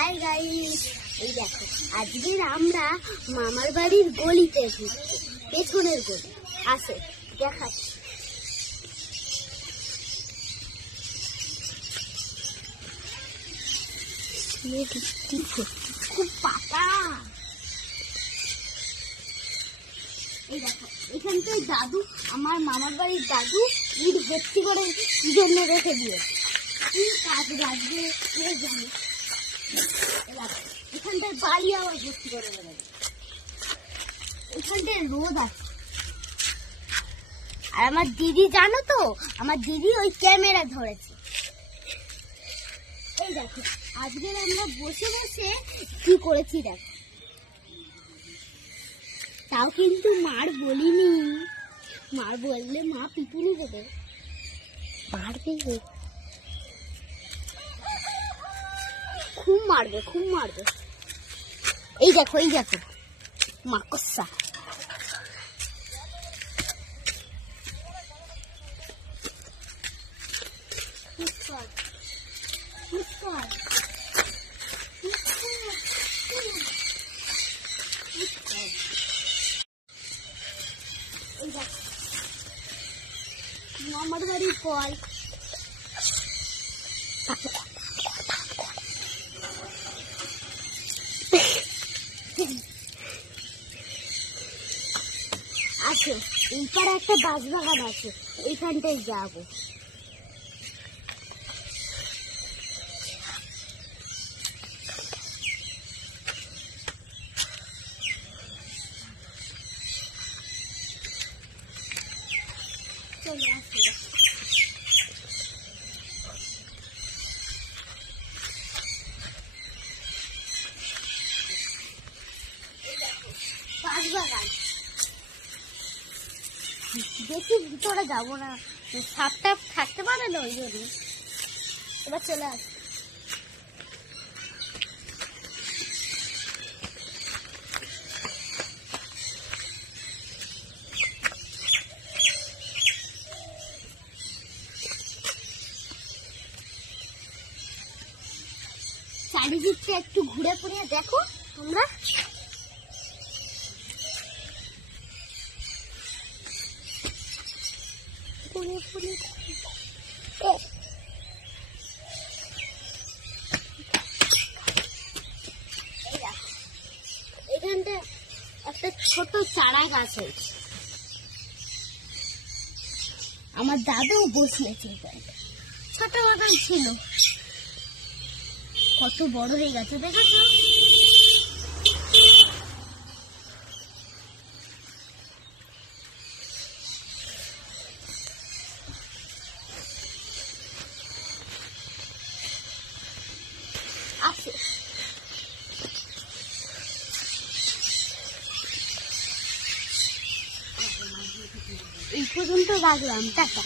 Hi guys, এই দেখো আজকে আমরা মামার বাড়ির গলিতে এসেছি, পেছনের গলি আছে দেখাচ্ছি। খুব পাতা। এই দেখো এখানটায় দাদু, আমার মামার বাড়ির দাদু ইট ভর্তি করে কি জন্য রেখে দিয়েছে, কাজ রাখবে জানি। এখানটায় বাড়ি আবার ভর্তি করে দেবে, এখানটায় রোদ আছে। আর আমার দিদি জানো তো, আমার দিদি ওই ক্যামেরা ধরেছে। এই দেখো আজকে আমরা বসে বসে কি করেছি দেখো, তাও কিন্তু মার বলিনি, মার বললে মা পিটুনি দেবে, মারবে, খুব মারবে খুব মারবে। এই দেখো মাকড়সা। মামার বাড়ির কল, আছে এই পাড়ে একটা বাঁশবাগান আছে, ওইখানটায় যাবো। চলে আসো, বাঁশবাগান বেশি ভিতরে যাবো না, সাপটা থাকতে পারে না ওই জন্য। এবার চলে আস। চারিদিকটা একটু ঘুরে ঘুরে দেখো তোমরা। এখানটা একটা ছোট চারা গাছ হয়েছে, আমার দাদু বসিয়েছে। ছোট বাগান ছিল, কত বড় হয়ে গেছে দেখেছো। আছে এই পর্যন্ত রাখলাম, টাটা।